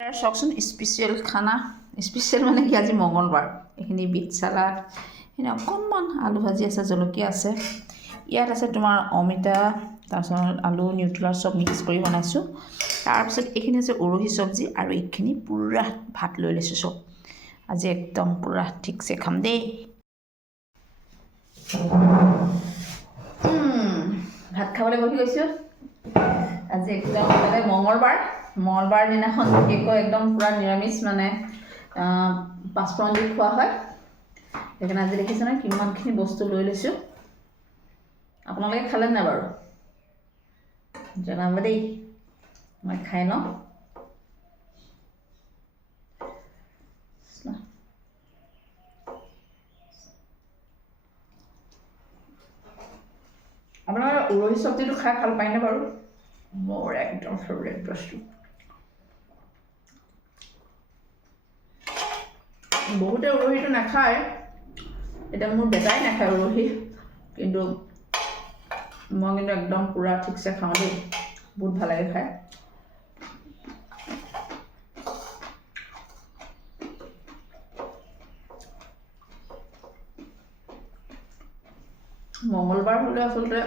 চাওকচোন স্পেচিয়েল খানা স্পেচিয়েল মানে কি আজি মঙলবাৰ এইখিনি বিট চালাড এনে অকণমান আলু ভাজি আছে জলকীয়া আছে ইয়াত আছে তোমাৰ অমিতা তাৰপিছত আলু নিউট্ৰেলা চব মিক্স কৰি বনাইছোঁ তাৰপিছত এইখিনি আছে উৰহি চব্জি আৰু এইখিনি পুৰা ভাত লৈ লৈছোঁ চব আজি একদম পুৰা ঠিকছে খাম দেই ভাত খাবলৈ বহি গৈছোঁ আজি একদম মানে মঙলবাৰ দিনাখন বিশেষকৈ একদম পুৰা নিৰামিষ মানে পাঁচফোৰণ দি খোৱা হয় সেইকাৰণে আজি দেখিছে নহয় কিমানখিনি বস্তু লৈ লৈছোঁ আপোনালোকে খালে নাই বাৰু জনাব দেই মই খাই লওঁ আপোনালোকে উৰহি চব্জিটো খাই ভাল পায়নে বাৰু মোৰ একদম ফেভৰেট বস্তু বহুতে উৰহিটো নাখায় এতিয়া মোৰ বেটাই নাখায় উৰহি কিন্তু মই কিন্তু একদম পুৰা ঠিকছে খাওঁ দেই বহুত ভাল লাগে খাই মঙলবাৰ হ'লে আচলতে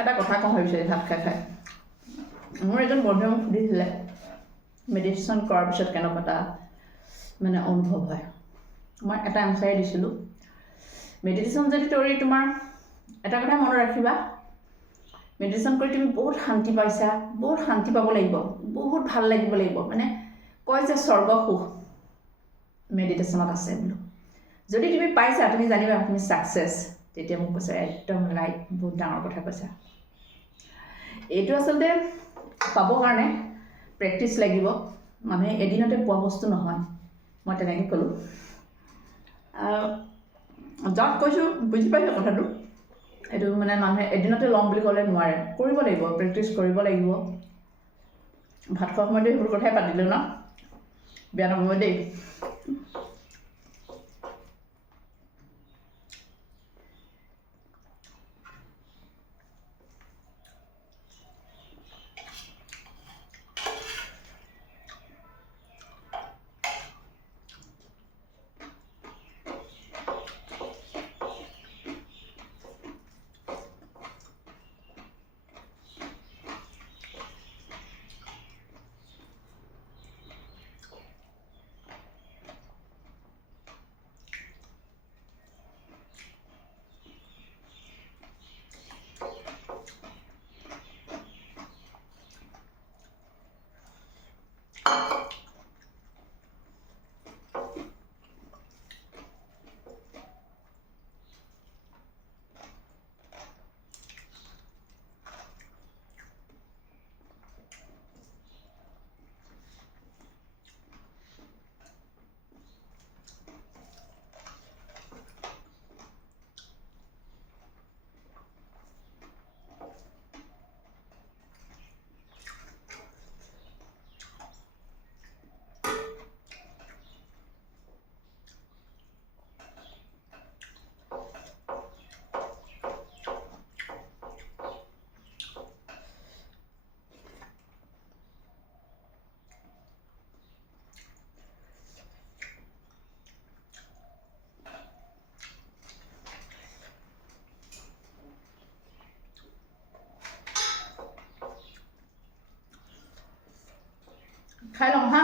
এটা কথা কওঁ ভাবিছোঁ ভাত খাই মোৰ এজন বন্ধুৱে মোক সুধিছিলে মেডিটেশ্যন কৰাৰ পিছত কেনেকুৱা এটা মানে অনুভৱ হয় মই এটা এনচাৰে দিছিলোঁ মেডিটেশ্যন যদি কৰি তোমাৰ এটা কথা মনত ৰাখিবা মেডিটেশ্যন কৰি তুমি বহুত শান্তি পাইছা বহুত শান্তি পাব লাগিব বহুত ভাল লাগিব মানে কয় যে স্বৰ্গ সুখ মেডিটেশ্যনত আছে বোলো যদি তুমি পাইছা তুমি জানিবা তুমি ছাকচেছ তেতিয়া মোক কৈছে একদম ৰাইট বহুত ডাঙৰ কথা কৈছা এইটো আচলতে পাবৰ কাৰণে প্ৰেক্টিচ লাগিব মানুহে এদিনতে পোৱা বস্তু নহয় মই তেনেকৈ ক'লোঁ যাক কৈছোঁ বুজি পাইছোঁ কথাটো এইটো মানে মানুহে এদিনতে ল'ম বুলি ক'লে নোৱাৰে কৰিব লাগিব প্ৰেক্টিচ কৰিব লাগিব ভাত খোৱাৰ সময়তে সেইবোৰ কথাই পাতিলোঁ ন বেয়া নাপাব দেই খাই লওঁ হা